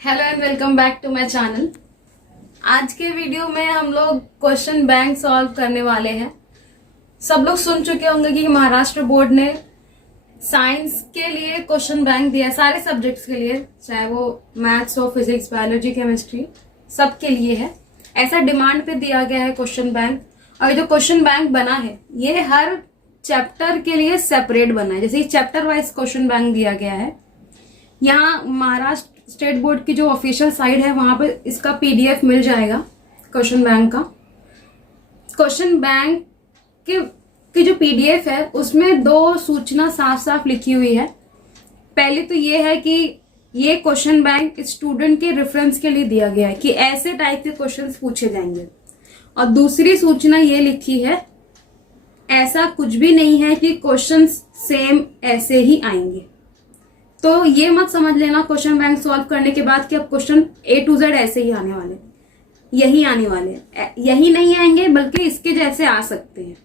Hello and welcome back to my channel. आज के video में हम लोग क्वेश्चन बैंक सॉल्व करने वाले हैं। सब लोग सुन चुके होंगे कि महाराष्ट्र बोर्ड ने साइंस के लिए क्वेश्चन बैंक दिया, सारे सब्जेक्ट्स के लिए, चाहे वो मैथ्स हो, फिजिक्स, बायोलॉजी, केमिस्ट्री, सब के लिए है। ऐसा डिमांड पे दिया गया है क्वेश्चन बैंक। और जो क्वेश्चन बैंक बना है ये हर चैप्टर के लिए सेपरेट बना है, जैसे चैप्टर वाइज क्वेश्चन बैंक दिया गया है। यहाँ महाराष्ट्र स्टेट बोर्ड की जो ऑफिशियल साइट है वहां पे इसका पीडीएफ मिल जाएगा क्वेश्चन बैंक का। क्वेश्चन बैंक की जो पीडीएफ है उसमें दो सूचना साफ साफ लिखी हुई है। पहली तो ये है कि ये क्वेश्चन बैंक स्टूडेंट के रेफरेंस के लिए दिया गया है कि ऐसे टाइप के क्वेश्चंस पूछे जाएंगे। और दूसरी सूचना ये लिखी है, ऐसा कुछ भी नहीं है कि क्वेश्चंस सेम ऐसे ही आएंगे। तो ये मत समझ लेना क्वेश्चन बैंक सॉल्व करने के बाद कि अब क्वेश्चन A to Z ऐसे ही आने वाले, यही आने वाले, यही नहीं आएंगे बल्कि इसके जैसे आ सकते हैं।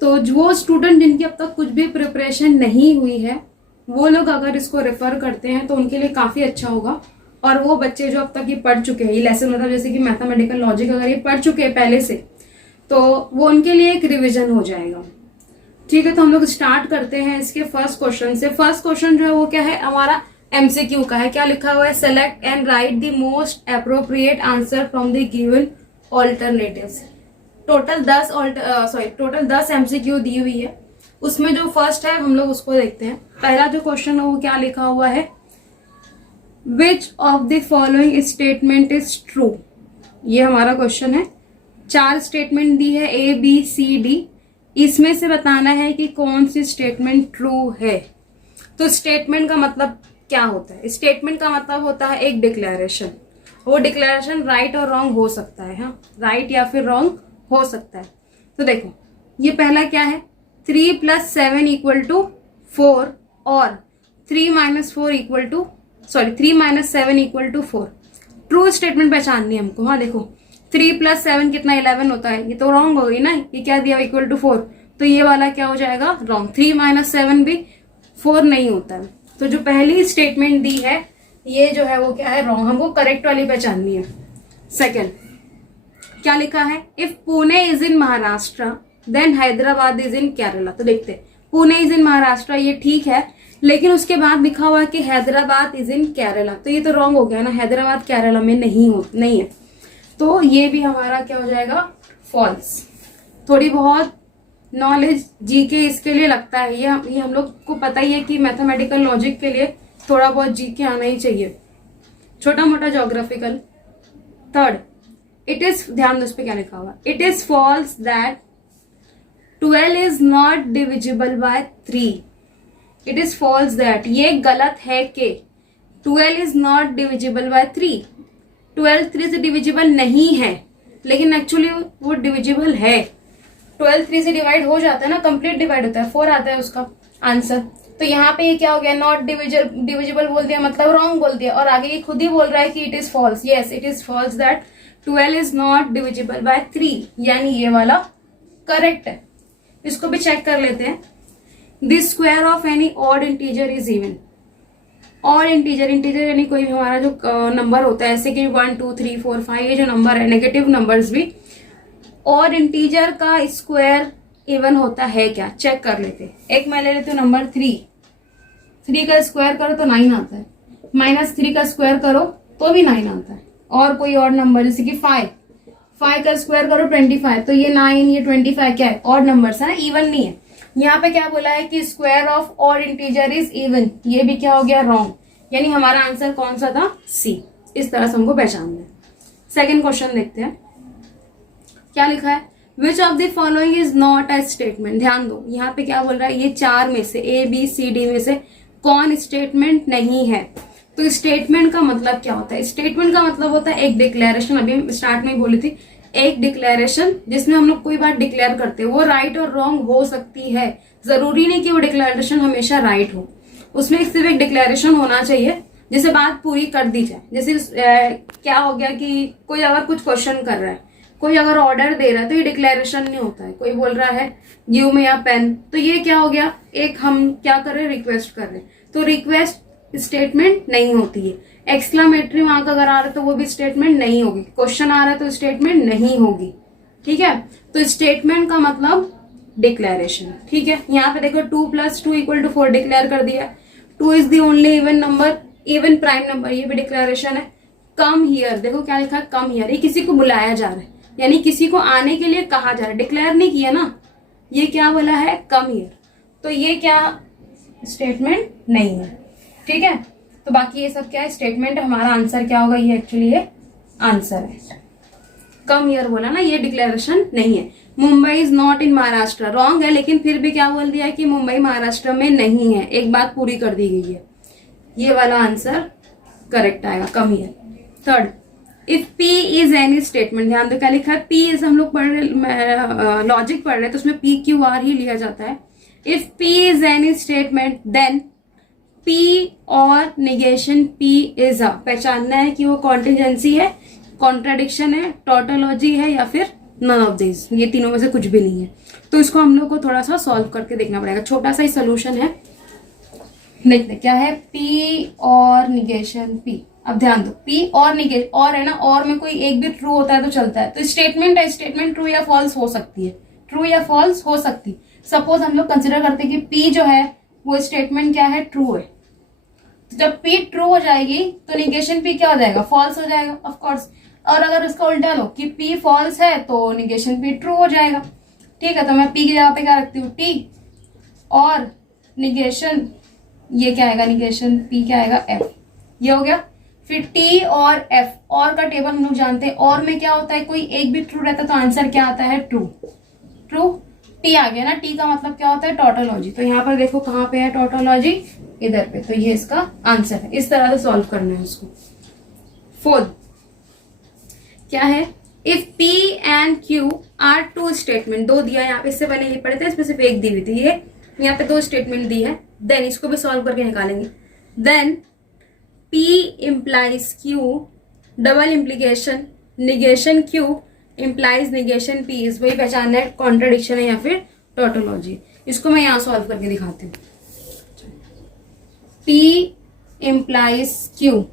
तो जो स्टूडेंट जिनकी अब तक कुछ भी प्रिपरेशन नहीं हुई है वो लोग अगर इसको रेफर करते हैं तो उनके लिए काफी अच्छा होगा। और वो बच्चे जो अब तक ये पढ़ चुके हैं, ये लेसन मतलब जैसे कि मैथमेटिकल लॉजिक अगर ये पढ़ चुके हैं पहले से, तो वो उनके लिए एक रिविजन हो जाएगा। ठीक है, तो हम लोग स्टार्ट करते हैं इसके फर्स्ट क्वेश्चन से। फर्स्ट क्वेश्चन जो है वो क्या है, हमारा एमसीक्यू का है। क्या लिखा हुआ है, select and write the most appropriate answer from the given alternatives. Total 10 MCQ दी हुई है। उसमें जो फर्स्ट है हम लोग उसको देखते हैं। पहला जो क्वेश्चन है वो क्या लिखा हुआ है, which of the following statement is true. ये हमारा क्वेश्चन है। 4 स्टेटमेंट दी है, A B C D। इसमें से बताना है कि कौन सी स्टेटमेंट ट्रू है। तो स्टेटमेंट का मतलब क्या होता है, स्टेटमेंट का मतलब होता है एक डिक्लेरेशन। वो डिक्लेरेशन राइट और रॉन्ग हो सकता है, हाँ, राइट या फिर रॉन्ग हो सकता है। तो देखो ये पहला क्या है, 3 + 7 = 4 और 3 - 7 = 4। ट्रू स्टेटमेंट पहचाननी है हमको। हाँ देखो 3 + 7 कितना 11 होता है, ये तो रॉन्ग हो गई ना। ये क्या दिया, =4, तो ये वाला क्या हो जाएगा, रॉन्ग। 3 - 7 भी 4 नहीं होता है। तो जो पहली स्टेटमेंट दी है ये जो है वो क्या है, रॉन्ग। हमको करेक्ट वाली पहचाननी है। सेकंड क्या लिखा है, if Pune is in Maharashtra then Hyderabad is in Kerala. तो देखते हैं, पुणे इज इन महाराष्ट्र ये ठीक है, लेकिन उसके बाद लिखा हुआ है कि हैदराबाद इज इन केरला। तो ये तो रॉन्ग हो गया ना, हैदराबाद केरला में नहीं है। तो ये भी हमारा क्या हो जाएगा, फॉल्स। थोड़ी बहुत नॉलेज जीके इसके लिए लगता है, ये हम लोग को पता ही है कि मैथमेटिकल लॉजिक के लिए थोड़ा बहुत जीके आना ही चाहिए, छोटा मोटा ज्योग्राफिकल। थर्ड, इट इज, ध्यान दो उस पे क्या लिखा हुआ, it is false that 12 is not divisible by 3। It is false that, ये गलत है कि 12 इज नॉट डिविजिबल बाय 3। 12 3 से डिविजिबल नहीं है, लेकिन एक्चुअली वो डिविजिबल है। 12 3 से डिवाइड हो जाता है ना, कंप्लीट डिवाइड होता है, 4 आता है उसका आंसर। तो यहाँ पे ये क्या हो गया, नॉट डिविजिबल बोल दिया, मतलब रॉन्ग बोल दिया। और आगे ये खुद ही बोल रहा है कि it is false. Yes, it is false that 12 is not divisible by 3, यानी ये वाला करेक्ट है। इसको भी चेक कर लेते हैं। The square of any odd integer is even. और इंटीजर यानी कोई भी हमारा जो नंबर होता है, ऐसे कि 1 2 3 4 5 ये जो नंबर है, नेगेटिव नंबर्स भी, और इंटीजर का स्क्वायर इवन होता है क्या, चेक कर लेते हैं। एक मैं ले लेती हूँ नंबर 3 का स्क्वायर करो तो 9 आता है, -3 का स्क्वायर करो तो भी 9 आता है। और कोई और नंबर जैसे कि 5 का स्क्वायर करो 25, तो ये 9 ये 25 क्या है, ऑड नंबर्स है ना, इवन नहीं है। यहाँ पे क्या बोला है कि square of odd integer is even, ये भी क्या हो गया, रॉन्ग। यानी हमारा आंसर कौन सा था, सी। इस तरह से हमको पहचानना है। सेकेंड क्वेश्चन देखते हैं, क्या लिखा है, which of the following is not a statement. ध्यान दो यहाँ पे क्या बोल रहा है, ये 4 में से A B C D में से कौन स्टेटमेंट नहीं है। तो स्टेटमेंट का मतलब क्या होता है, स्टेटमेंट का मतलब होता है एक डिक्लेरेशन। अभी स्टार्ट में बोली थी, एक डिक्लेरेशन जिसमें हम लोग कोई बात डिक्लेयर करते हैं, वो राइट और रॉन्ग हो सकती है। जरूरी नहीं कि वो डिक्लेरेशन हमेशा राइट हो, उसमें सिर्फ एक डिक्लेरेशन होना चाहिए जिससे बात पूरी कर दी जाए। जैसे क्या हो गया कि कोई अगर कुछ क्वेश्चन कर रहा है, कोई अगर ऑर्डर दे रहा है, तो ये डिक्लेरेशन नहीं होता है। कोई बोल रहा है गिव मी अ पेन, तो ये क्या हो गया, एक हम क्या कर रहे हैं, रिक्वेस्ट कर रहे हैं। तो रिक्वेस्ट स्टेटमेंट नहीं होती है। एक्सक्लामेटरी मार्क अगर आ रहा है तो वो भी स्टेटमेंट नहीं होगी, क्वेश्चन आ रहा है तो स्टेटमेंट नहीं होगी, ठीक है। तो स्टेटमेंट का मतलब डिक्लेरेशन, ठीक है। यहाँ पे देखो 2 + 2 = 4 डिक्लेयर कर दिया, 2 is the only even number, even prime number, ये भी डिक्लेरेशन है। कम हियर, देखो क्या लिखा है, कम हियर, ये किसी को बुलाया जा रहा है, यानी किसी को आने के लिए कहा जा रहा है, डिक्लेयर नहीं किया ना, ये क्या बोला है, कम हियर, तो ये क्या स्टेटमेंट नहीं है, ठीक है। तो बाकी ये सब क्या है, स्टेटमेंट। हमारा आंसर क्या होगा, ये एक्चुअली ये आंसर है। कम हियर बोला ना, ये डिक्लेरेशन नहीं है। Mumbai is not in Maharashtra, wrong है, लेकिन फिर भी क्या बोल दिया है कि मुंबई महाराष्ट्र में नहीं है, एक बात पूरी कर दी गई है, ये वाला आंसर करेक्ट आएगा, come here. Third, if P is any statement, ध्यान दो क्या लिखा है, P इज, हम लोग पढ़ रहे लॉजिक पढ़ रहे हैं तो उसमें PQR ही लिया जाता है। If P is any statement then P और निगेशन P इज अ, पहचानना है कि वो कॉन्टिजेंसी है, कॉन्ट्राडिक्शन है, टोटोलॉजी है, या फिर नन ऑफ दिस, ये तीनों में से कुछ भी नहीं है। तो इसको हम लोग को थोड़ा सा सॉल्व करके देखना पड़ेगा, छोटा सा ही सोल्यूशन है। देखते क्या है, P और निगेशन P। अब ध्यान दो, P और निगेशन, और है ना, और में कोई एक भी ट्रू होता है तो चलता है, तो स्टेटमेंट है, स्टेटमेंट ट्रू या फॉल्स हो सकती है, ट्रू या फॉल्स हो सकती। सपोज हम लोग कंसिडर करते हैं कि P जो है वो स्टेटमेंट क्या है, ट्रू है, तो जब P ट्रू हो जाएगी तो निगेशन P क्या हो जाएगा, फॉल्स हो जाएगा, ऑफ कोर्स। और अगर इसका उल्टा लो कि P फॉल्स है तो निगेशन P ट्रू हो जाएगा, ठीक है। तो मैं P की जगह पे क्या रखती हूँ, T, और निगेशन ये क्या आएगा, निगेशन P क्या आएगा, F, ये हो गया। फिर T और F, और का टेबल हम लोग जानते हैं, और में क्या होता है, कोई एक भी ट्रू रहता है तो आंसर क्या आता है, ट्रू, ट्रू। T आ गया ना, T का मतलब क्या होता है, टोटोलॉजी। तो यहाँ पर देखो कहाँ पे है टोटोलॉजी, इधर पे, तो ये इसका आंसर है। इस तरह से सॉल्व करना है उसको। फोर्थ क्या है, if P and Q are two statement, दो दिया यहाँ पे, इससे पहले ये पढ़े थे, इसमें सिर्फ एक दी हुई थी, ये यहाँ पे दो स्टेटमेंट दी है, देन इसको भी सॉल्व करके निकालेंगे। Then P implies Q, double implication, negation Q implies negation P, इस वही पहचानना है, कॉन्ट्रडिक्शन है या फिर टोटोलॉजी। इसको मैं यहाँ सॉल्व करके दिखाती हूँ। P implies Q,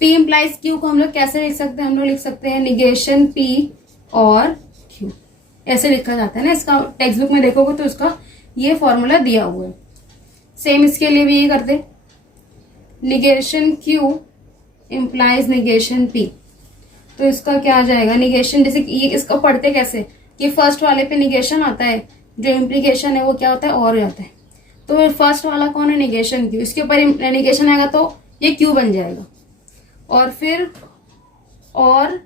P implies Q को हम लोग कैसे लिख सकते हैं, हम लोग लिख सकते हैं निगेशन P और Q, ऐसे लिखा जाता है ना, इसका टेक्स्ट बुक में देखोगे तो उसका ये फॉर्मूला दिया हुआ है। सेम इसके लिए भी ये करते, negation Q implies negation P, तो इसका क्या आ जाएगा, निगेशन, जैसे ये इसको पढ़ते कैसे कि फर्स्ट वाले पे निगेशन आता है, जो इम्प्लीकेशन है वो क्या होता है, और जाता है, तो फर्स्ट वाला कौन है, निगेशन Q, इसके ऊपर निगेशन आएगा तो ये Q बन जाएगा, और फिर और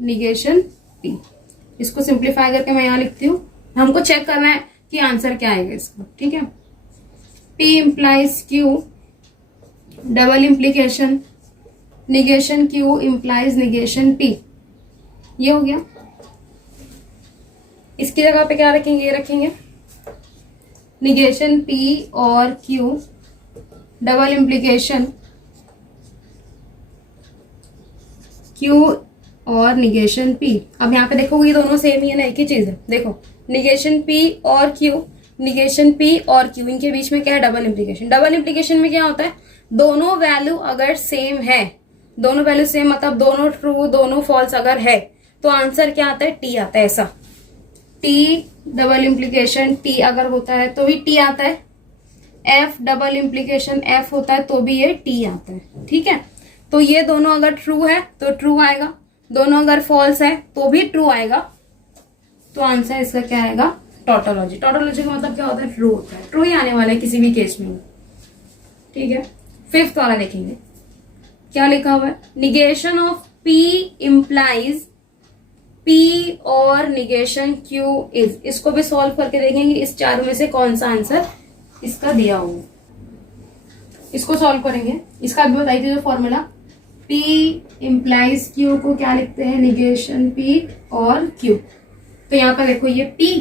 निगेशन P। इसको सिंप्लीफाई करके मैं यहाँ लिखती हूँ, हमको चेक करना है कि आंसर क्या आएगा इसका, ठीक है। P implies Q, double implication, negation Q implies negation P, ये हो गया। इसकी जगह पे क्या रखेंगे, ये रखेंगे निगेशन P और Q, डबल इम्प्लीकेशन Q और निगेशन P। अब यहाँ पे देखो ये दोनों सेम ही है ना, एक ही चीज है, देखो निगेशन P और Q, निगेशन P और Q, इनके बीच में क्या है, डबल इम्प्लीकेशन। डबल इम्प्लीकेशन में क्या होता है, दोनों वैल्यू अगर सेम है, दोनों वैल्यू सेम मतलब दोनों ट्रू दोनों फॉल्स अगर है तो आंसर क्या आता है, T आता है, ऐसा T डबल इम्प्लीकेशन T अगर होता है तो भी T आता है, F डबल इम्प्लीकेशन F होता है तो भी ये T आता है, ठीक है। तो ये दोनों अगर ट्रू है तो ट्रू आएगा, दोनों अगर फॉल्स है तो भी ट्रू आएगा, तो आंसर इसका क्या आएगा, टोटोलॉजी। टोटोलॉजी का मतलब क्या होता है, ट्रू होता है, ट्रू ही आने वाला है किसी भी केस में, ठीक है। फिफ्थ वाला देखेंगे क्या लिखा हुआ है, negation of P implies P और निगेशन Q is, इसको भी सॉल्व करके देखेंगे इस चारों में से कौन सा आंसर इसका दिया हुआ, इसको सॉल्व करेंगे। इसका भी बताई थी जो फॉर्मूला, P implies Q को क्या लिखते हैं, निगेशन P और Q। तो यहाँ पर देखो ये P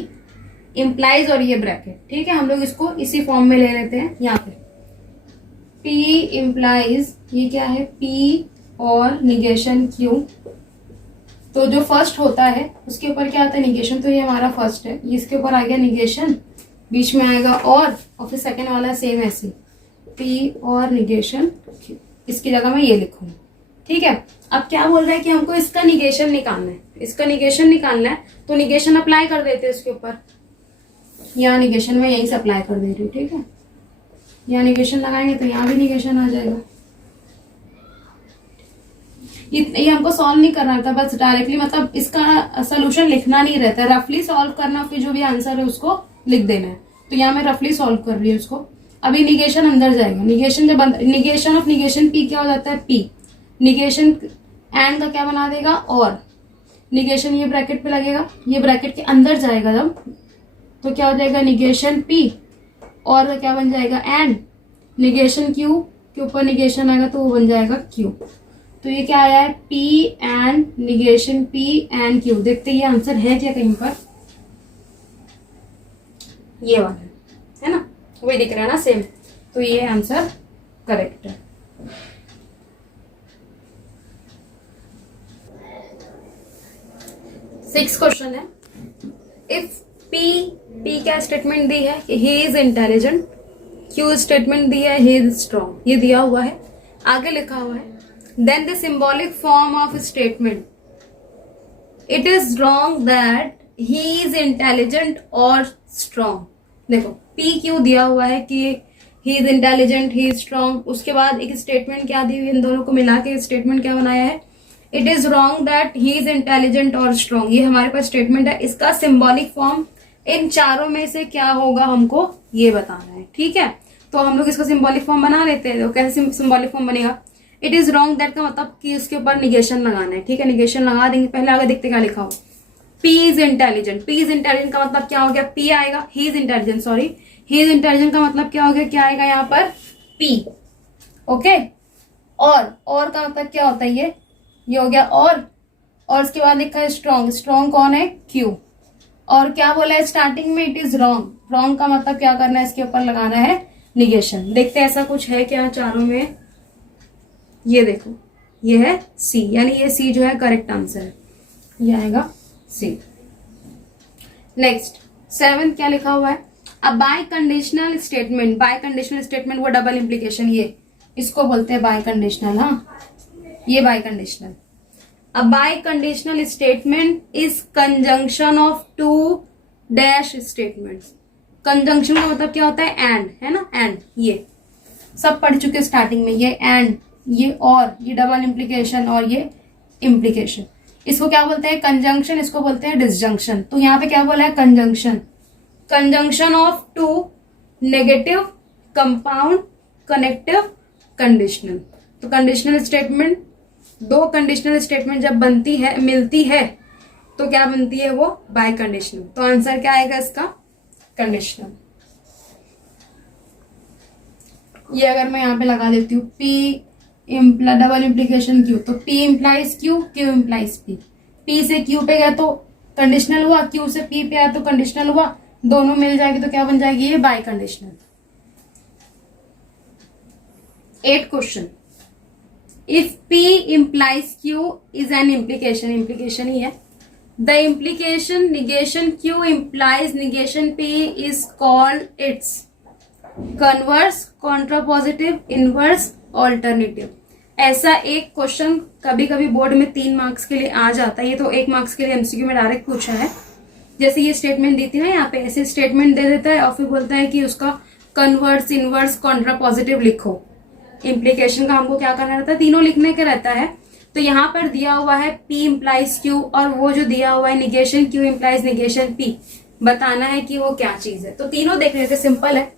implies और ये ब्रैकेट, ठीक है, हम लोग इसको इसी फॉर्म में ले लेते हैं। यहाँ पे P implies ये क्या है, P और निगेशन Q, तो जो फर्स्ट होता है उसके ऊपर क्या आता है, निगेशन, तो ये हमारा फर्स्ट है, इसके ऊपर आ गया निगेशन, बीच में आएगा और फिर सेकेंड वाला सेम ऐसे P और निगेशन Q, इसकी जगह मैं ये लिखूंगी। ठीक है। अब क्या बोल रहा है कि हमको इसका निगेशन निकालना है, इसका निगेशन निकालना है, तो निगेशन अप्लाई कर देते हैं इसके ऊपर। यहाँ निगेशन में यहीं से अप्लाई कर दे रही हूँ, ठीक है। यहाँ निगेशन लगाएंगे तो यहाँ भी निगेशन आ जाएगा। ये हमको सॉल्व नहीं करना था, बस डायरेक्टली मतलब इसका सोल्यूशन लिखना नहीं रहता है, रफली सॉल्व करना, फिर जो भी आंसर है उसको लिख देना है। तो यहाँ मैं रफली सॉल्व कर रही हूँ इसको। अभी निगेशन अंदर जाएगा, निगेशन जब निगेशन ऑफ निगेशन पी क्या हो जाता है, पी। निगेशन एंड का क्या बना देगा, और। निगेशन ये ब्रैकेट पे लगेगा, ये ब्रैकेट के अंदर जाएगा जब, तो क्या हो जाएगा, निगेशन पी, और का क्या बन जाएगा, एंड। निगेशन क्यू के ऊपर निगेशन आएगा तो वो बन जाएगा क्यू। तो ये क्या आया है, P and negation P and Q. देखते ये आंसर है क्या कहीं पर, ये वाला है ना, वही दिख रहा है ना सेम। तो ये आंसर करेक्ट है। सिक्स क्वेश्चन है, इफ पी क्या स्टेटमेंट दी है कि he is intelligent, Q statement दी है ही इज स्ट्रॉन्ग, ये दिया हुआ है, आगे लिखा हुआ है, then the symbolic form of statement, it is wrong that he is intelligent और स्ट्रॉन्ग। देखो पी क्यू दिया हुआ है कि he is intelligent, he is strong, उसके बाद एक स्टेटमेंट क्या दी हुई, इन दोनों को मिला के स्टेटमेंट क्या बनाया है, it is wrong that he is intelligent और स्ट्रॉन्ग। ये हमारे पास स्टेटमेंट है, इसका सिंबॉलिक फॉर्म इन चारों में से क्या होगा हमको ये बताना है, ठीक है। तो हम लोग इसका सिंबॉलिक फॉर्म बना लेते हैं। तो कैसे सिंबॉलिक फॉर्म बनेगा, इट इज रॉन्ग दैट का मतलब कि उसके ऊपर निगेशन लगाना है, ठीक है। निगेशन लगा देंगे, पहले आगे देखते क्या लिखा हो, P is intelligent, P is intelligent का मतलब क्या हो गया, पी आएगा, ही is intelligent, sorry he is intelligent का मतलब क्या हो गया, क्या आएगा यहाँ पर, पी, ओके। और का मतलब क्या होता है, ये हो गया और उसके बाद लिखा है स्ट्रॉन्ग, स्ट्रॉन्ग कौन है, क्यू। और क्या बोला है स्टार्टिंग में, इट इज रॉन्ग, रॉन्ग का मतलब क्या करना है, इसके ऊपर लगाना है निगेशन। देखते हैं ऐसा कुछ है क्या चारों में, ये देखो ये है सी, यानी ये सी जो है करेक्ट आंसर है, ये आएगा सी। नेक्स्ट 7 क्या लिखा हुआ है, अब biconditional statement, biconditional statement वो डबल इंप्लीकेशन, ये इसको बोलते हैं बाय कंडीशनल, हाँ ये बाय कंडीशनल। अब biconditional statement is conjunction of two dash statements. Conjunction का मतलब क्या होता है, एंड, है ना, एंड, ये सब पढ़ चुके स्टार्टिंग में, ये एंड, ये और, ये डबल इंप्लीकेशन और ये इम्प्लीकेशन। इसको क्या बोलते हैं, कंजंक्शन, इसको बोलते हैं डिसजंक्शन। तो यहाँ पे क्या बोला है, conjunction, conjunction of two negative compound connective conditional. तो कंडीशनल स्टेटमेंट, दो कंडीशनल स्टेटमेंट जब बनती है, मिलती है, तो क्या बनती है वो, बाय कंडीशनल। तो आंसर क्या आएगा इसका, कंडीशनल। ये अगर मैं यहाँ पे लगा देती हूँ पी डबल इंप्लीकेशन क्यू, तो P implies Q, Q implies P. P से क्यू पे गया तो कंडीशनल हुआ, क्यू से पी पे आया तो कंडीशनल हुआ, दोनों मिल जाएगी तो क्या बन जाएगी, ये bye conditional. 8 question, if P implies Q is an implication, implication ही है, the implication negation Q implies negation P is called its converse, contrapositive, inverse, alternative। ऐसा एक क्वेश्चन कभी कभी बोर्ड में 3 मार्क्स के लिए आ जाता है, ये तो 1 मार्क्स के लिए एमसीक्यू में डायरेक्ट पूछा है। जैसे ये स्टेटमेंट दी थी ना, यहाँ पे ऐसे स्टेटमेंट दे देता है और फिर बोलता है कि उसका कन्वर्स, इनवर्स, कॉन्ट्रापॉजिटिव लिखो। इम्प्लीकेशन का हमको क्या करना रहता है, तीनों लिखने का रहता है। तो यहाँ पर दिया हुआ है P इम्प्लाइज Q, और वो जो दिया हुआ है negation Q implies negation P, बताना है कि वो क्या चीज है। तो तीनों देख लेते, सिंपल है।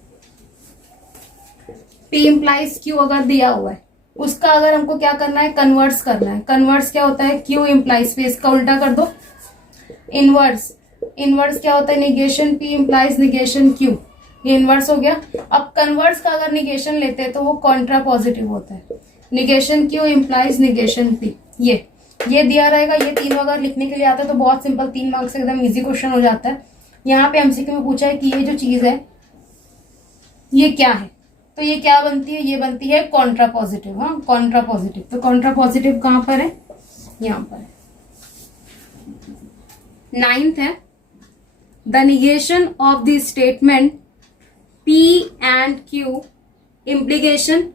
P इम्प्लाइज Q अगर दिया हुआ है, उसका अगर हमको क्या करना है, कन्वर्स करना है। कन्वर्स क्या होता है, Q इम्प्लाइज P, इसका उल्टा कर दो, इनवर्स, इनवर्स क्या होता है, negation P implies negation Q, ये इनवर्स हो गया। अब कन्वर्स का अगर निगेशन लेते हैं तो वो कॉन्ट्रा पॉजिटिव होता है, negation Q implies negation P, ये दिया रहेगा। ये तीनों अगर लिखने के लिए आता है तो बहुत सिंपल, 3 मार्क्स से एकदम इजी क्वेश्चन हो जाता है। यहाँ पे एमसीक्यू में पूछा है कि ये जो चीज है ये क्या है, तो ये क्या बनती है, ये बनती है कॉन्ट्रा पॉजिटिव, हाँ कॉन्ट्रा पॉजिटिव। तो कॉन्ट्रा पॉजिटिव कहाँ पर है, यहाँ पर है। 9th है, the negation of the statement P and Q implication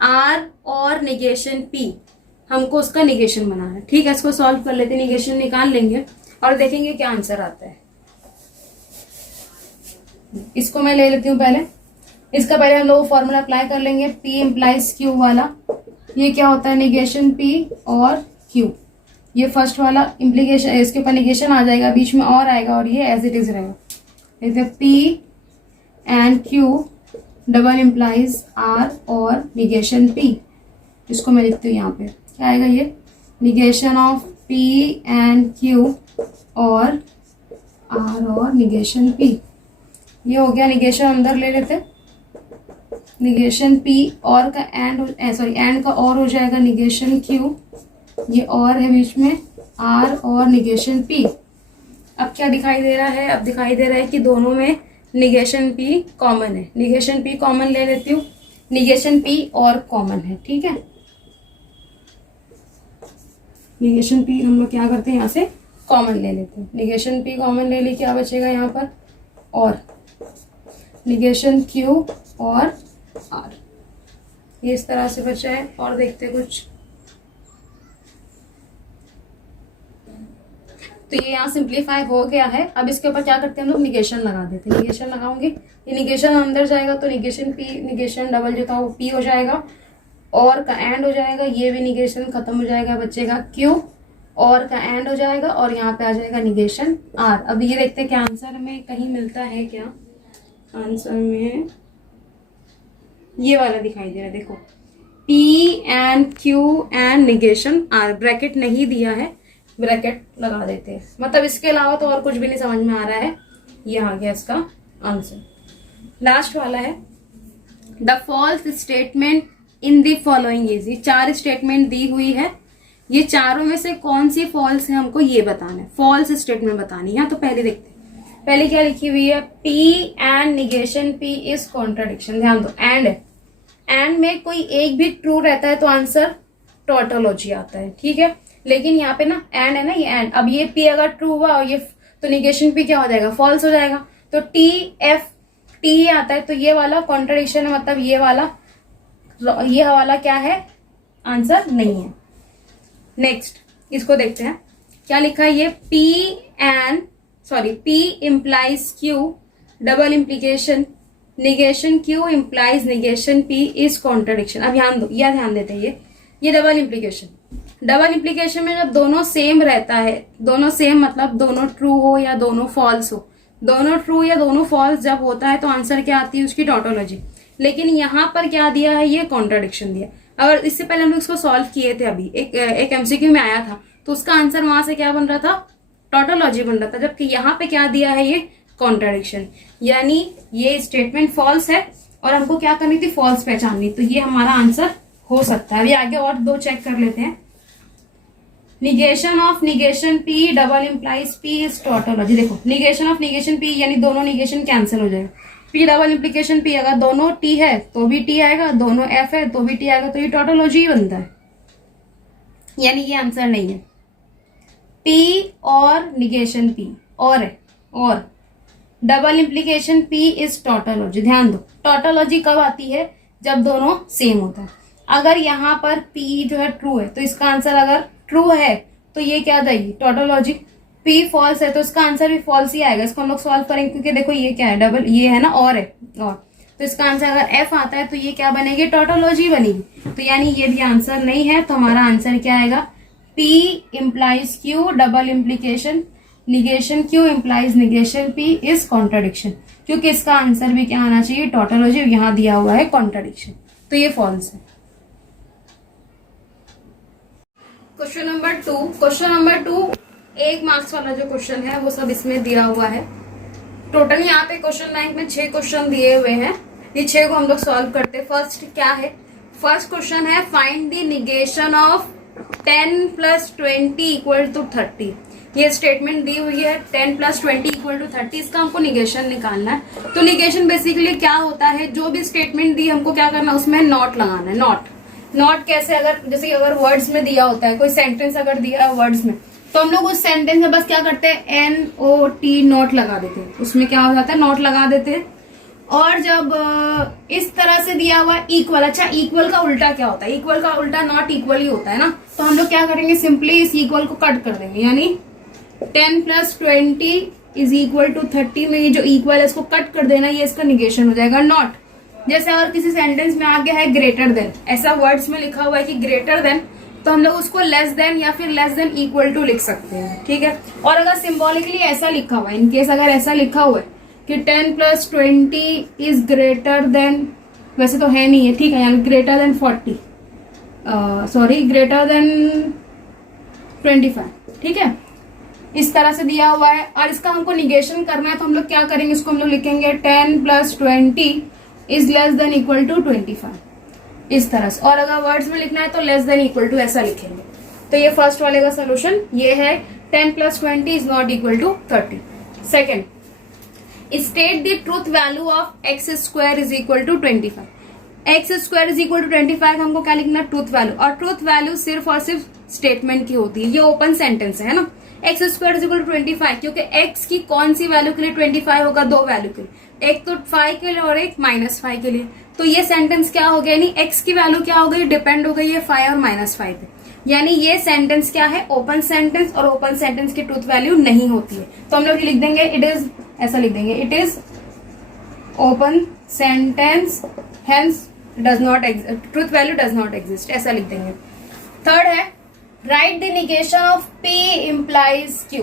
R और negation P हमको उसका निगेशन बनाना है। ठीक है, इसको सॉल्व कर लेते, निगेशन निकाल लेंगे और देखेंगे क्या आंसर आता है। इसको मैं ले लेती हूँ पहले। इसका पहले हम लोग फॉर्मूला अप्लाई कर लेंगे, P इम्प्लाइज Q वाला। ये क्या होता है, निगेशन P और Q। ये फर्स्ट वाला इम्प्लीकेशन, इसके ऊपर निगेशन आ जाएगा, बीच में और आएगा और ये एज इट इज रहेगा। P and Q double implies R और निगेशन P। इसको मैं लिखती हूँ यहाँ पे, क्या आएगा ये, negation of P and Q और R और निगेशन P। ये हो गया निगेशन, अंदर ले लेते, निगेशन P और का एंड का और हो जाएगा निगेशन Q। ये और है बीच में R और निगेशन P। अब क्या दिखाई दे रहा है, अब दिखाई दे रहा है कि दोनों में निगेशन P कॉमन है। निगेशन P कॉमन ले लेती हूँ, निगेशन P और कॉमन है। ठीक है, निगेशन P हम लोग क्या करते हैं, यहाँ से कॉमन ले लेते हैं। निगेशन P कॉमन ले ली, क्या बचेगा यहाँ पर, और निगेशन Q और R। ये इस तरह से बचा है। और देखते कुछ, तो ये यहाँ सिंप्लीफाई हो गया है। अब इसके ऊपर क्या करते हैं हम लोग, निगेशन लगा देते हैं। निगेशन लगाओगे, ये निगेशन अंदर जाएगा तो निगेशन P, निगेशन डबल जो था वो P हो जाएगा, और का एंड हो जाएगा, ये भी निगेशन खत्म हो जाएगा, बचेगा Q, और का एंड हो जाएगा, और यहाँ पे आ जाएगा निगेशन R। अब ये देखते हैं कि आंसर में कहीं मिलता है क्या। आंसर में ये वाला दिखाई दे रहा है, देखो P and Q and negation R। Bracket नहीं दिया है, ब्रैकेट लगा देते हैं। मतलब इसके अलावा तो और कुछ भी नहीं समझ में आ रहा है। ये आ गया इसका आंसर। लास्ट वाला है, the false statement in the following is. ये 4 स्टेटमेंट दी हुई है, ये चारों में से कौन सी फॉल्स है हमको ये बताना है, फॉल्स स्टेटमेंट बतानी है। तो पहले देखते हैं, पहले क्या लिखी हुई है, P and negation P is contradiction. ध्यान दो, एंड में कोई एक भी ट्रू रहता है तो आंसर टोटोलॉजी आता है। ठीक है, लेकिन यहाँ पे ना एंड है ना, ये एंड, अब ये P अगर ट्रू हुआ और ये, तो निगेशन P क्या हो जाएगा, फॉल्स हो जाएगा। तो T आता है, तो ये वाला कॉन्ट्राडिक्शन है, मतलब ये वाला क्या है, आंसर नहीं है। नेक्स्ट इसको देखते हैं, क्या लिखा है ये, P implies Q double implication, negation Q implies negation P is contradiction. अब ध्यान देते हैं, ये डबल इम्प्लीकेशन में जब दोनों सेम रहता है, दोनों सेम मतलब दोनों ट्रू हो या दोनों फॉल्स हो, दोनों ट्रू या दोनों फॉल्स जब होता है तो आंसर क्या आती है, उसकी टोटोलॉजी। लेकिन यहाँ पर क्या दिया है, ये कॉन्ट्राडिक्शन दिया। अगर इससे पहले हम लोग इसको सॉल्व किए थे, अभी एक एमसीक्यू में आया था, तो उसका आंसर वहां से क्या बन रहा था, टोटोलॉजी बन रहा था, जबकि यहाँ पे क्या दिया है, ये कॉन्ट्राडिक्शन। यानी ये स्टेटमेंट फॉल्स है और हमको क्या करनी थी, फॉल्स पहचाननी। तो ये हमारा आंसर हो सकता है। अभी आगे और 2 चेक कर लेते हैं। Negation of negation P double implies P is tautology. देखो, निगेशन ऑफ निगेशन P यानी दोनों निगेशन कैंसिल हो जाएगा। P डबल इम्प्लीकेशन P, अगर दोनों T है तो भी T आएगा, दोनों F है तो भी T आएगा, तो ये टोटोलॉजी ही बनता है, यानी ये आंसर नहीं है। P और निगेशन P और double implication P is tautology. ध्यान दो, टोटोलॉजी कब आती है, जब दोनों सेम होता है। अगर यहाँ पर P जो है ट्रू है, तो इसका आंसर अगर ट्रू है तो ये क्या जाएगी, टोटोलॉजी। P फॉल्स है तो इसका आंसर भी फॉल्स ही आएगा। इसको हम लोग सॉल्व करेंगे, क्योंकि देखो ये क्या है, डबल, ये है ना, और है, और, तो इसका आंसर अगर F आता है तो ये क्या बनेगी, टोटोलॉजी बनेगी। तो यानी ये भी आंसर नहीं है। तो हमारा आंसर क्या आएगा, P implies Q double implication negation Q implies negation P is contradiction, क्योंकि इसका आंसर भी क्या आना चाहिए, टोटोलॉजी। यहाँ दिया हुआ है कॉन्ट्राडिक्शन, तो ये फॉल्स है। क्वेश्चन नंबर 2 1 मार्क्स वाला जो क्वेश्चन है वो सब इसमें दिया हुआ है। टोटल यहाँ पे क्वेश्चन बैंक में 6 क्वेश्चन दिए हुए हैं। ये 6 को हम लोग सॉल्व करते हैं। फर्स्ट क्या है, फर्स्ट क्वेश्चन है, फाइंड द निगेशन ऑफ 10 + 20 = 30। ये स्टेटमेंट दी हुई है 10 + 20 = 30, इसका हमको निगेशन निकालना है। तो निगेशन बेसिकली क्या होता है, जो भी स्टेटमेंट दी हमको क्या करना है, उसमें नॉट लगाना है। नॉट कैसे, अगर जैसे अगर वर्ड्स में दिया होता है, कोई सेंटेंस अगर दिया है वर्ड्स में, तो हम लोग उस सेंटेंस में बस क्या करते हैं, NOT नॉट लगा देते हैं। उसमें क्या हो जाता है, नॉट लगा देते हैं। और जब इस तरह से दिया हुआ इक्वल, अच्छा इक्वल का उल्टा क्या होता है? इक्वल का उल्टा नॉट इक्वल ही होता है ना। तो हम लोग क्या करेंगे, सिंपली इस इक्वल को कट कर देंगे, यानी 10 + 20 = 30 में ये जो इक्वल है इसको कट कर देना, ये इसका निगेशन हो जाएगा नॉट। जैसे अगर किसी सेंटेंस में आ गया है ग्रेटर देन, ऐसा वर्ड्स में लिखा हुआ है कि ग्रेटर देन, तो हम लोग उसको लेस देन या फिर लेस देन इक्वल टू लिख सकते हैं, ठीक है। और अगर सिंबॉलिकली ऐसा लिखा हुआ है, इनकेस अगर ऐसा लिखा हुआ है कि 10 + 20 = देन, वैसे तो है नहीं है, ठीक है, यानी greater than 40, sorry greater than 25, ठीक है, इस तरह से दिया हुआ है। और इसका हमको निगेशन करना है तो हम लोग क्या करेंगे, इसको हम लोग लिखेंगे 10 + 20 = 25, इस तरह से। और अगर वर्ड्स में लिखना है तो लेस देन इक्वल टू ऐसा लिखेंगे। तो ये फर्स्ट वाले का सोल्यूशन ये है, 10 + 20 = 30। Second, state the truth value of x² = 25। x² = 25 हमको क्या लिखना, ट्रूथ वैल्यू। और ट्रूथ वैल्यू सिर्फ और सिर्फ स्टेटमेंट की होती है, ये ओपन सेंटेंस है ना। x² = 25 क्योंकि x की कौन सी वैल्यू के लिए 25 होगा, दो वैल्यू के लिए, एक तो 5 के लिए और एक -5 के लिए। तो ये सेंटेंस क्या हो गया, यानी x की वैल्यू क्या हो गई, डिपेंड हो गई है 5 और -5 पे। यानी ये सेंटेंस क्या है, ओपन सेंटेंस, और ओपन सेंटेंस की ट्रूथ वैल्यू नहीं होती है। तो हम लोग लिख देंगे इट इज, ऐसा लिख देंगे, it is open sentence, hence does not exist, truth value does not exist, ऐसा लिख देंगे। थर्ड है, write the negation of P implies Q।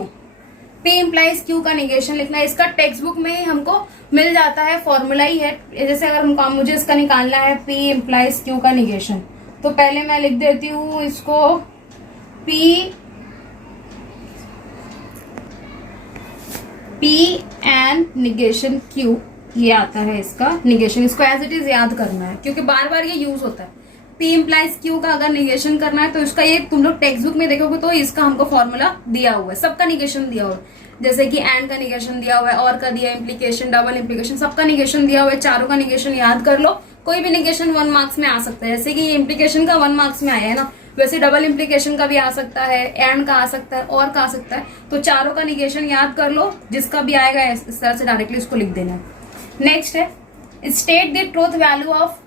P implies Q का निगेशन लिखना है। इसका टेक्स्ट बुक में ही हमको मिल जाता है, फॉर्मूला ही है। जैसे अगर मुझे इसका निकालना है P implies Q का निगेशन, तो पहले मैं लिख देती हूँ इसको P and निगेशन Q, ये आता है इसका निगेशन। इसको एज इट इज याद करना है क्योंकि बार बार ये यूज होता है। P implies Q का अगर निगेशन करना है तो इसका, ये तुम लोग टेक्स्ट बुक में देखोगे तो इसका हमको फॉर्मूला दिया हुआ है, सबका निगेशन दिया हुआ है। जैसे कि एंड का निगेशन दिया हुआ है, और का दिया, इम्प्लीकेशन, डबल इम्प्लीकेशन, सबका निगेशन दिया हुआ है। चारों का निगेशन याद कर लो, कोई भी निगेशन 1 मार्क्स में आ सकता है। जैसे कि इम्प्लीकेशन का 1 मार्क्स में आया है ना, वैसे डबल इम्प्लीकेशन का भी आ सकता है, एंड का आ सकता है, और का आ सकता है। तो चारों का निगेशन याद कर लो, जिसका भी आएगा इस तरह से डायरेक्टली उसको लिख देना है। नेक्स्ट है, state the truth value of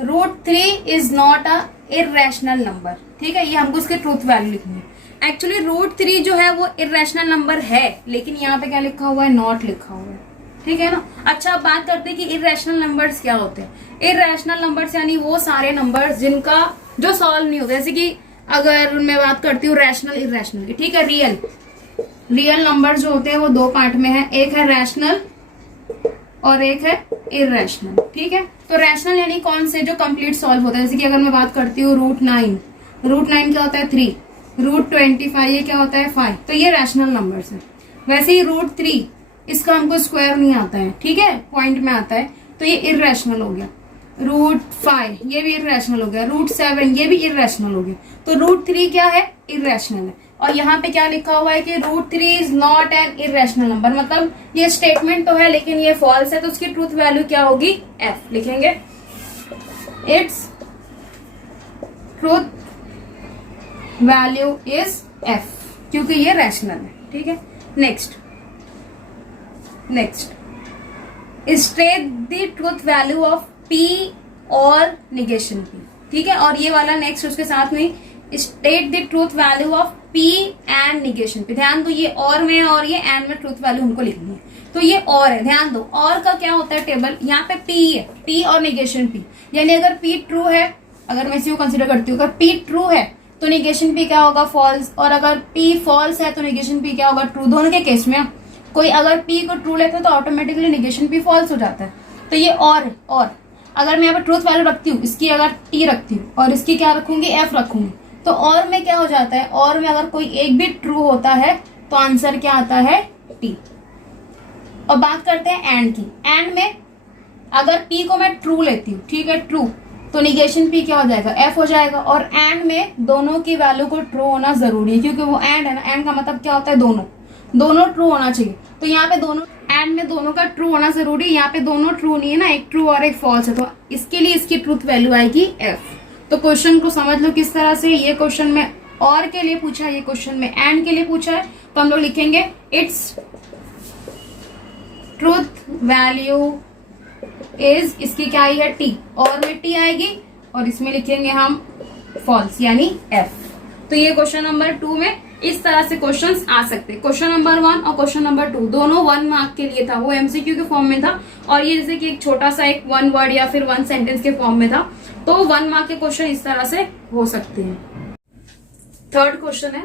√3 is not a irrational number. ठीक है, ये हमको इसके ट्रूथ वैल्यू लिखनी है। एक्चुअली √3 जो है वो इर्रेशनल नंबर है, लेकिन यहाँ पे क्या लिखा हुआ है, नॉट लिखा हुआ है। ठीक है ना। अच्छा, अब बात करते हैं कि इर्रेशनल नंबर्स क्या होते हैं। इर्रेशनल नंबर्स यानी वो सारे नंबर्स जिनका जो सॉल्व नहीं होते। जैसे कि अगर मैं बात करती हूँ रैशनल इर्रेशनल की, ठीक है, रियल नंबर जो होते हैं वो दो पार्ट में है, एक है रैशनल और एक है इर्रेशनल। ठीक है, तो रैशनल यानी कौन से, जो कंप्लीट सॉल्व होता है। जैसे कि अगर मैं बात करती हूँ √9 क्या होता है 3, √25 ये क्या होता है 5, तो ये रैशनल नंबर्स है। वैसे ही √3 इसका हमको स्क्वायर नहीं आता है, ठीक है, पॉइंट में आता है, तो ये इर्रेशनल हो गया। √5 ये भी इर्रेशनल हो गया, √7 ये भी इर्रेशनल हो गया। तो √3 क्या है, इर्रेशनल है। और यहाँ पे क्या लिखा हुआ है कि √3 is not an irrational number, मतलब ये स्टेटमेंट तो है लेकिन ये फॉल्स है, तो उसकी ट्रूथ वैल्यू क्या होगी, f लिखेंगे। Its truth value is f, क्योंकि ये रैशनल है। ठीक है, next state the truth value of p और निगेशन p। ठीक है, और ये वाला नेक्स्ट उसके साथ में state the truth value of p and negation p। ध्यान दो, ये और में और ये एंड में ट्रूथ वैल्यू हमको लिखनी है, तो ये और है। ध्यान दो, और का क्या होता है टेबल, यहाँ पे p है, p और निगेशन p, यानी अगर p ट्रू है, अगर मैं इसी को कंसिडर करती हूँ, अगर p ट्रू है तो निगेशन p क्या होगा, फॉल्स, और अगर p फॉल्स है तो निगेशन p क्या होगा, ट्रू। दोनों के केस में कोई अगर p को ट्रू लेता है तो ऑटोमेटिकली निगेशन p फॉल्स हो जाता है। तो ये और है, और अगर मैं यहाँ पे ट्रूथ वैल्यू रखती हूँ, इसकी अगर t रखती हूँ और इसकी क्या रखूंगी, f रखूंगी, तो और में क्या हो जाता है, और में अगर कोई एक भी ट्रू होता है तो आंसर क्या आता है, t। और बात करते हैं एंड की। एंड में अगर p को मैं ट्रू लेती हूँ, ठीक है, ट्रू, तो निगेशन p क्या हो जाएगा, f हो जाएगा। और एंड में दोनों की वैल्यू को ट्रू होना जरूरी है, क्योंकि वो एंड है ना, एंड का मतलब क्या होता है, दोनों ट्रू होना चाहिए। तो यहाँ पे दोनों एंड में दोनों का ट्रू होना जरूरी है, यहाँ पे दोनों ट्रू नहीं है ना, एक ट्रू और एक फॉल्स है, तो इसके लिए इसकी ट्रूथ वैल्यू आएगी f। तो क्वेश्चन को समझ लो किस तरह से, ये क्वेश्चन में और के लिए पूछा है, ये क्वेश्चन में एंड के लिए पूछा है, तो हम लोग लिखेंगे इट्स ट्रूथ वैल्यू इज, इसकी क्या आई है टी, और में टी आएगी और इसमें लिखेंगे हम फॉल्स यानी एफ। तो ये क्वेश्चन नंबर 2 में इस तरह से क्वेश्चंस आ सकते हैं। क्वेश्चन नंबर 1 और क्वेश्चन नंबर 2 दोनों 1 मार्क के लिए था, वो एमसीक्यू के फॉर्म में था, और ये जैसे कि एक छोटा सा एक 1 वर्ड या फिर 1 सेंटेंस के फॉर्म में था। तो 1 मार्क के क्वेश्चन इस तरह से हो सकते हैं। थर्ड क्वेश्चन है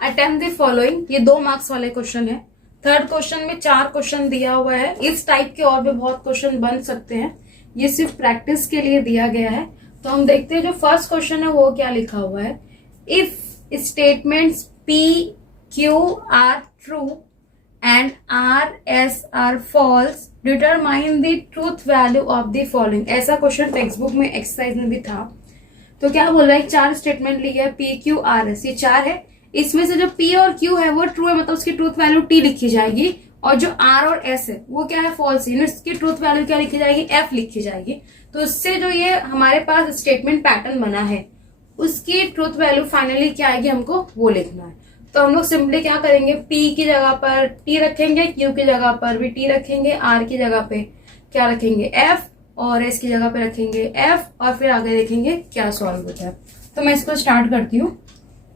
अटेम्प्ट द फॉलोइंग, ये 2 मार्क्स वाले क्वेश्चन है। थर्ड क्वेश्चन में 4 क्वेश्चन दिया हुआ है। इस टाइप के और भी बहुत क्वेश्चन बन सकते हैं, ये सिर्फ प्रैक्टिस के लिए दिया गया है। तो हम देखते हैं जो फर्स्ट क्वेश्चन है वो क्या लिखा हुआ है। If statements P, Q are true and R, S are false, determine the truth value of the following। ऐसा क्वेश्चन टेक्स्ट बुक में एक्सरसाइज में भी था। तो क्या बोल रहा है, 4 स्टेटमेंट ली है, P, Q, R, S, ये 4 है। इसमें से जो P और Q है वो ट्रू है, मतलब उसकी ट्रूथ वैल्यू T लिखी जाएगी, और जो R और S है वो क्या है, फॉल्स है, इसकी ट्रूथ वैल्यू क्या लिखी जाएगी, F लिखी जाएगी। तो इससे जो ये हमारे पास स्टेटमेंट पैटर्न बना है उसकी ट्रूथ वैल्यू फाइनली क्या आएगी हमको वो लिखना है। तो हम लोग सिंपली क्या करेंगे, P की जगह पर T रखेंगे, Q की जगह पर भी T रखेंगे, R की जगह पे क्या रखेंगे F, और S की जगह पे रखेंगे F, और फिर आगे देखेंगे क्या सॉल्व होता है। तो मैं इसको स्टार्ट करती हूँ।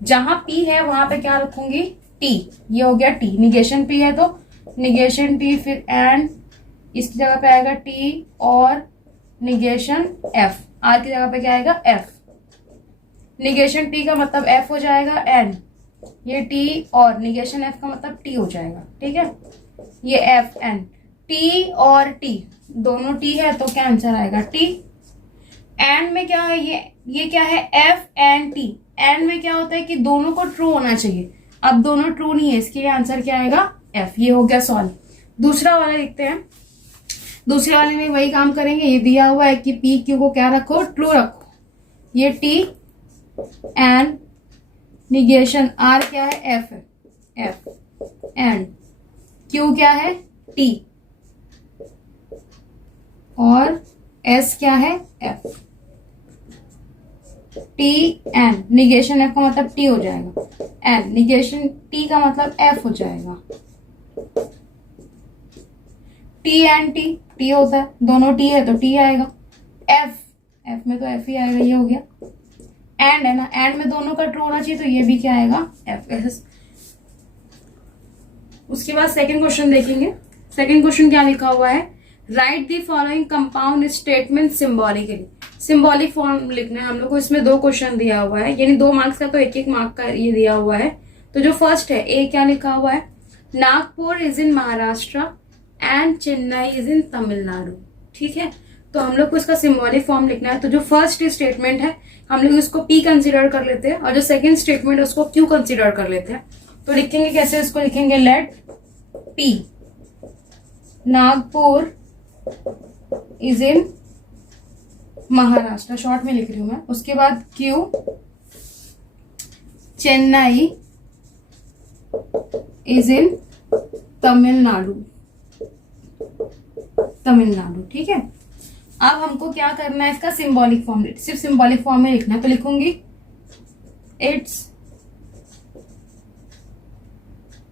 जहां P है वहां पे क्या रखूंगी, T, ये हो गया T। निगेशन P है तो निगेशन T, फिर एंड, इसकी जगह पे आएगा T और निगेशन F। R की जगह पे क्या आएगा F। निगेशन T का मतलब F हो जाएगा एंड, ये T और निगेशन F का मतलब T हो जाएगा। ठीक है, ये F एंड T और T दोनों T है तो क्या आंसर आएगा T। एंड में क्या है, ये क्या है F एंड T। एंड में क्या होता है कि दोनों को ट्रू होना चाहिए, अब दोनों ट्रू नहीं है, इसके लिए आंसर क्या आएगा F। ये हो गया सॉल्व। दूसरा वाला लिखते हैं। दूसरे वाले में वही काम करेंगे। ये दिया हुआ है कि P Q को क्या रखो, ट्रू रखो। ये T एंड निगेशन R क्या है F है, F एंड Q क्या है T, और S क्या है F। T and negation F का मतलब T हो जाएगा, एंड निगेशन T का मतलब F हो जाएगा। T एंड T होता है, दोनों T है तो T आएगा। F में तो F ही आएगा, ये हो गया। एंड है ना, एंड में दोनों का ट्रू होना चाहिए तो ये भी क्या आएगा F। उसके बाद सेकंड क्वेश्चन देखेंगे। सेकंड क्वेश्चन क्या लिखा हुआ है, write the following compound statement symbolically. Symbolic form लिखना है हम लोग को। इसमें 2 क्वेश्चन दिया हुआ है, यानी 2 मार्क्स का तो 1-1 मार्क का ये दिया हुआ है। तो जो फर्स्ट है ए, क्या लिखा हुआ है, Nagpur is in Maharashtra and Chennai is in Tamil Nadu. ठीक है, तो हम लोग को इसका सिंबॉलिक फॉर्म लिखना है। तो जो फर्स्ट स्टेटमेंट है हम लोग इसको P कंसीडर कर लेते हैं, और जो सेकंड स्टेटमेंट है उसको Q कंसीडर कर लेते हैं। तो लिखेंगे कैसे, इसको लिखेंगे let P Nagpur is in Maharashtra, short में लिख रही हूं मैं। उसके बाद Q Chennai is in Tamil Nadu. ठीक है, अब हमको क्या करना है, इसका सिंबॉलिक फॉर्म, सिर्फ सिंबॉलिक फॉर्म में लिखना है। तो लिखूंगी इट्स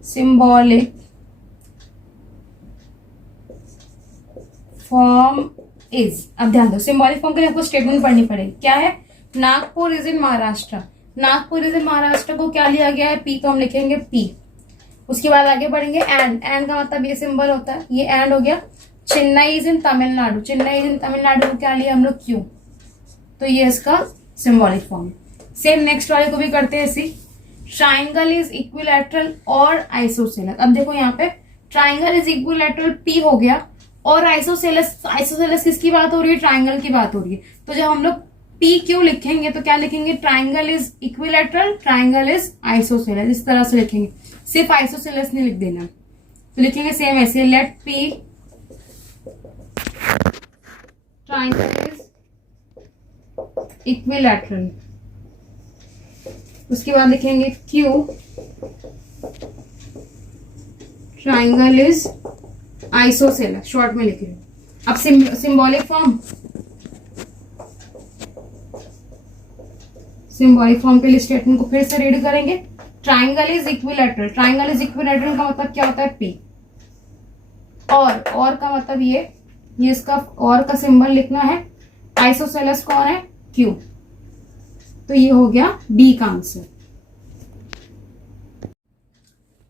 सिंबॉलिक फॉर्म इज। अब ध्यान दो, सिंबॉलिक फॉर्म के लिए आपको स्टेटमेंट पढ़नी पड़ेगी। क्या है, Nagpur is in Maharashtra. Nagpur is in Maharashtra को क्या लिया गया है, P, तो हम लिखेंगे P। उसके बाद आगे बढ़ेंगे एंड का मतलब ये सिंबल होता है, ये एंड हो गया। Chennai is in Tamil Nadu, Chennai is in Tamil Nadu को क्या लिया हम लोग Q, तो ये इसका सिंबॉलिक फॉर्म। सेम नेक्स्ट वाले को भी करते हैं ऐसी। ट्राइंगल इज इक्विलैटरल और आइसोसेलेस। अब देखो यहाँ पे ट्राइंगल इज इक्विलैटरल P हो गया, और आइसोसेलेस किसकी बात हो रही है, ट्राइंगल की बात हो रही है। तो जब हम लोग PQ लिखेंगे तो क्या लिखेंगे, triangle is equilateral, triangle is isosceles, इस तरह से लिखेंगे। सिर्फ आइसोसेलेस नहीं लिख देना, तो लिखेंगे सेम ऐसे, let P triangle is equilateral. उसके बाद लिखेंगे Q triangle is isosceles, short में लिख रही हूं। अब सिंबॉलिक फॉर्म के लिए स्टेटमेंट को फिर से रीड करेंगे। Triangle is equilateral, triangle is equilateral का मतलब क्या होता है P, और का मतलब ये ये इसका और का सिंबल लिखना है, आइसोसेलेस कौन है, क्यू। तो ये हो गया बी का आंसर।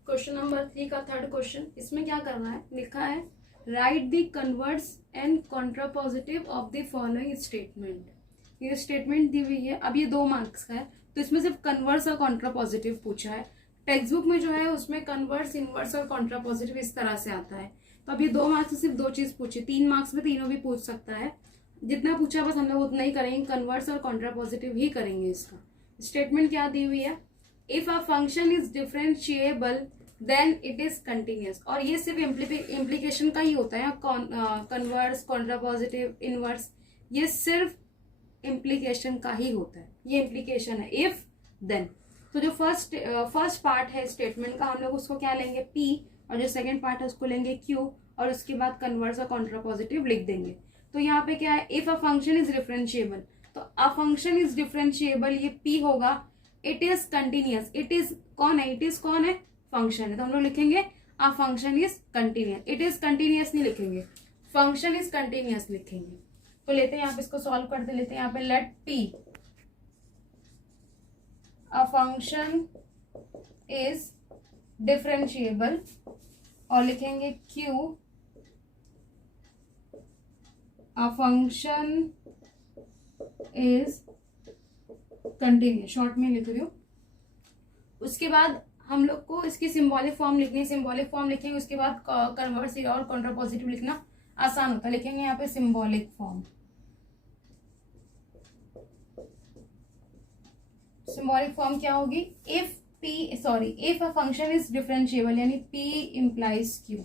क्वेश्चन नंबर 3 का थर्ड क्वेश्चन, इसमें क्या करना है, लिखा है write the converse and contrapositive of the following statement. ये स्टेटमेंट दी हुई है, अब ये 2 मार्क्स का है, तो इसमें सिर्फ कन्वर्स और कॉन्ट्रापॉजिटिव पूछा है। टेक्स्ट बुक में जो है उसमें कन्वर्स, इनवर्स और कॉन्ट्रापॉजिटिव इस तरह से आता है। तो अब ये 2 मार्क्स से सिर्फ 2 चीज पूछी, 3 मार्क्स में तीनों भी पूछ सकता है। जितना पूछा बस हम लोग उतना ही करेंगे, कन्वर्स और कॉन्ट्रापॉजिटिव ही करेंगे। इसका स्टेटमेंट क्या दी हुई है, if a function is differentiable then it is continuous. और ये सिर्फ इम्प्लीकेशन का ही होता है, कन्वर्स, कॉन्ट्रापॉजिटिव, इनवर्स, ये सिर्फ इम्प्लीकेशन का ही होता है। ये इम्प्लीकेशन है, इफ देन। तो जो फर्स्ट पार्ट है स्टेटमेंट का, हम लोग उसको क्या लेंगे, पी, और जो सेकंड पार्ट है उसको लेंगे क्यू, और उसके बाद कन्वर्स और कॉन्ट्रापॉजिटिव लिख देंगे। तो यहाँ पे क्या है, if a function is differentiable, तो अ फंक्शन इज डिफरेंशिएबल, ये पी होगा। It is continuous, it is कौन है, इट इज कौन है, फंक्शन है, तो हम लोग लिखेंगे अ function is continuous. It is continuous नहीं लिखेंगे, फंक्शन इज कंटिन्यूअस लिखेंगे। तो लेते हैं यहाँ पे, इसको सॉल्व करते लेते हैं। यहाँ पे let P a function is differentiable, और लिखेंगे Q a function is continuous, short में लिख रही हूँ। उसके बाद हम लोग को इसकी सिंबॉलिक फॉर्म लिखनी है, सिंबॉलिक फॉर्म लिखेंगे, उसके बाद कन्वर्स और कॉन्ट्रापॉजिटिव लिखना आसान होता है। लिखेंगे यहाँ पे सिंबॉलिक फॉर्म। सिंबॉलिक फॉर्म क्या होगी, if a function is differentiable, यानी पी इंप्लाइज क्यू।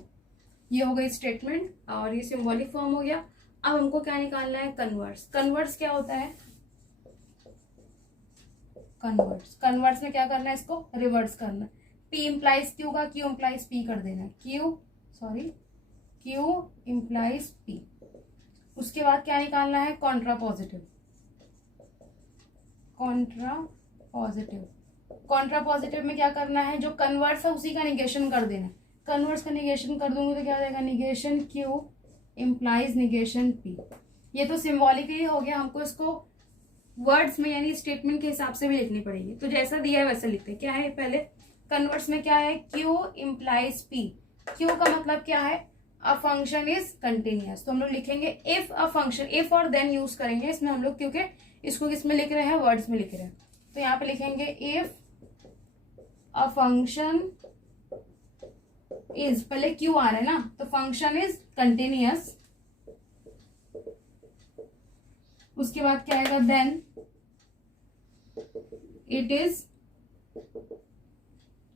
ये हो गई स्टेटमेंट, और ये सिंबॉलिक फॉर्म हो गया। अब हमको क्या निकालना है, कन्वर्स। कन्वर्स क्या होता है, कन्वर्स में क्या करना है, इसको रिवर्स करना है। पी इंप्लाइज क्यू का क्यू इंप्लाइज पी कर देना है, क्यू इंप्लाइज पी। उसके बाद क्या निकालना है, कॉन्ट्रापॉजिटिव। कॉन्ट्रापॉजिटिव में क्या करना है, जो कन्वर्स है उसी का निगेशन कर देना है। कन्वर्स का निगेशन कर दूंगी तो क्या हो जाएगा, negation Q implies negation P. ये तो सिंबॉलिकली हो गया, हमको इसको वर्ड्स में यानी स्टेटमेंट के हिसाब से भी लिखनी पड़ेगी। तो जैसा दिया है वैसा लिखते हैं। क्या है, पहले कन्वर्स में क्या है, क्यू इंप्लाइज पी। क्यू का मतलब क्या है, अ फंक्शन इज कंटिन्यूअस। तो हम लोग लिखेंगे इफ अ फंक्शन, इफ और देन यूज करेंगे इसमें हम लोग, क्योंकि इसको किस में लिख रहे हैं, वर्ड्स में लिख रहे हैं। तो यहाँ पे लिखेंगे इफ अ फंक्शन इज, पहले क्यू आ रहा है ना, तो फंक्शन इज कंटिन्यूअस। उसके बाद क्या आएगा, देन इट इज,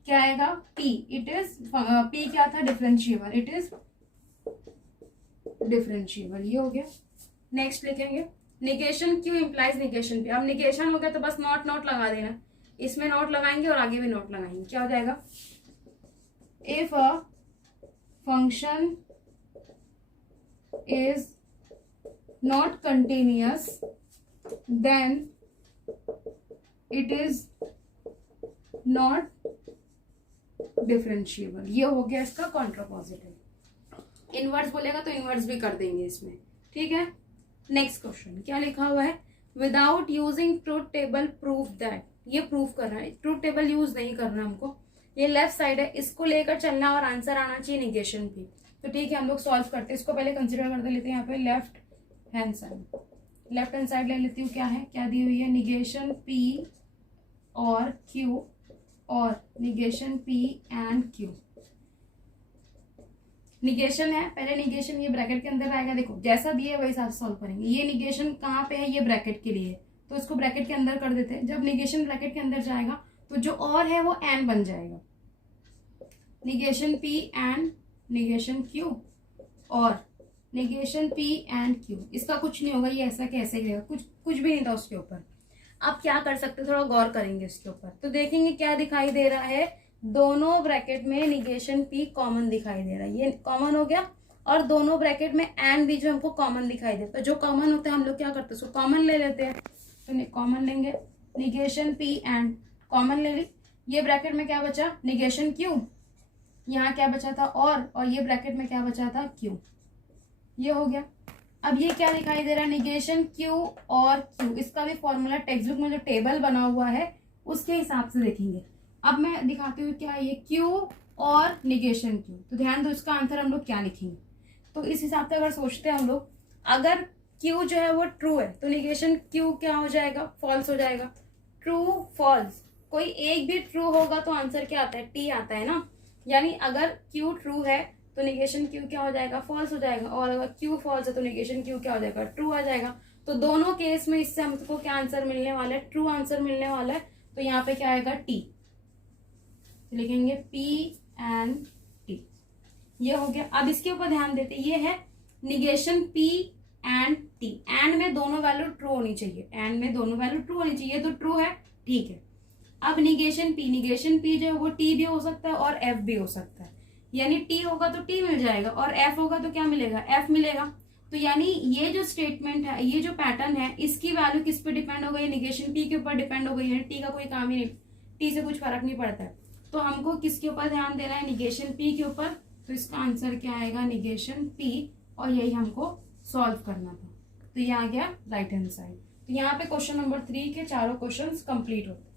क्या आएगा, पी, इट इज, पी क्या था, डिफरेंशिएबल, इट इज डिफरेंशिएबल। ये हो गया। नेक्स्ट लिखेंगे negation Q implies negation P. अब निगेशन हो गया तो बस नॉट लगा देना, इसमें नॉट लगाएंगे और आगे भी नॉट लगाएंगे। क्या हो जाएगा, if a function is not continuous then it is not differentiable। ये हो गया इसका कॉन्ट्रापॉजिटिव। इनवर्स बोलेगा तो इनवर्स भी कर देंगे इसमें, ठीक है। नेक्स्ट क्वेश्चन क्या लिखा हुआ है, without using truth table proof that. ये प्रूफ करना है, ट्रूथ टेबल यूज नहीं करना हमको। ये लेफ्ट साइड है, इसको लेकर चलना और आंसर आना चाहिए निगेशन भी। तो ठीक है, हम लोग सॉल्व करते हैं। इसको पहले कंसिडर करते लेते हैं। यहाँ पे लेफ्ट हैंड साइड ले लेती हूँ। क्या है, क्या दी हुई है, निगेशन पी और क्यू, और negation P and Q. Negation है, पहले निगेशन ये ब्रैकेट के अंदर आएगा। देखो जैसा दिए वही हिसाब से सॉल्व करेंगे। ये निगेशन कहाँ पे है, ये ब्रैकेट के लिए, तो इसको ब्रैकेट के अंदर कर देते हैं। जब निगेशन ब्रैकेट के अंदर जाएगा तो जो और है वो एंड बन जाएगा। Negation P and negation Q, और निगेशन पी एंड क्यू। इसका कुछ नहीं होगा, ये ऐसा के ऐसा ही रहेगा, कुछ भी नहीं था उसके ऊपर। आप क्या कर सकते, थोड़ा गौर करेंगे इसके ऊपर तो देखेंगे क्या दिखाई दे रहा है, दोनों ब्रैकेट में निगेशन पी कॉमन दिखाई दे रहा है। ये कॉमन हो गया, और दोनों ब्रैकेट में एंड भी जो हमको कॉमन दिखाई देता है। जो कॉमन होता है हम लोग क्या करते हैं, उसको कॉमन ले लेते हैं। तो कॉमन लेंगे, निगेशन पी एंड कॉमन ले ली। ये ब्रैकेट में क्या बचा, निगेशन क्यू, यहाँ क्या बचा था और ये ब्रैकेट में क्या बचा था, क्यू। ये हो गया। अब ये क्या दिखाई दे रहा है, निगेशन क्यू और क्यू, इसका भी फॉर्मूला टेक्स्ट बुक में जो टेबल बना हुआ है उसके हिसाब से देखेंगे। अब मैं दिखाती हूँ क्या है ये क्यू और निगेशन क्यू, तो ध्यान दो इसका आंसर हम लोग क्या लिखेंगे। तो इस हिसाब से अगर सोचते हैं हम लोग, अगर क्यू जो है वो ट्रू है तो निगेशन क्यू क्या हो जाएगा, फॉल्स हो जाएगा। ट्रू फॉल्स, कोई एक भी ट्रू होगा तो आंसर क्या आता है, टी आता है ना। यानी अगर क्यू ट्रू है तो निगेशन क्यू क्या हो जाएगा, फॉल्स हो जाएगा, और अगर क्यू फॉल्स है तो निगेशन क्यू क्या हो जाएगा, ट्रू आ जाएगा। तो दोनों केस में इससे हमको क्या आंसर मिलने वाला है, ट्रू आंसर मिलने वाला है। तो यहाँ पे क्या आएगा, टी, लिखेंगे पी एंड टी, ये हो गया। अब इसके ऊपर ध्यान देते, ये है negation P and T, and में दोनों वैल्यू ट्रू होनी चाहिए, एंड में दोनों वैल्यू ट्रू होनी चाहिए, तो ट्रू है, ठीक है। अब निगेशन पी जो है वो टी भी हो सकता है और एफ भी हो सकता है, यानी टी होगा तो टी मिल जाएगा और एफ होगा तो क्या मिलेगा, एफ मिलेगा। तो यानी ये जो स्टेटमेंट है, ये जो पैटर्न है, इसकी वैल्यू किस पे डिपेंड हो गई, निगेशन टी के ऊपर डिपेंड हो गई है। टी का कोई काम ही नहीं, टी से कुछ फर्क नहीं पड़ता है। तो हमको किसके ऊपर ध्यान देना है, निगेशन पी के ऊपर। तो इसका आंसर क्या आएगा, निगेशन पी, और यही हमको सॉल्व करना था। तो ये आ गया राइट हैंड साइड। तो यहाँ पे क्वेश्चन नंबर 3 के चारों क्वेश्चंस कंप्लीट होते हैं।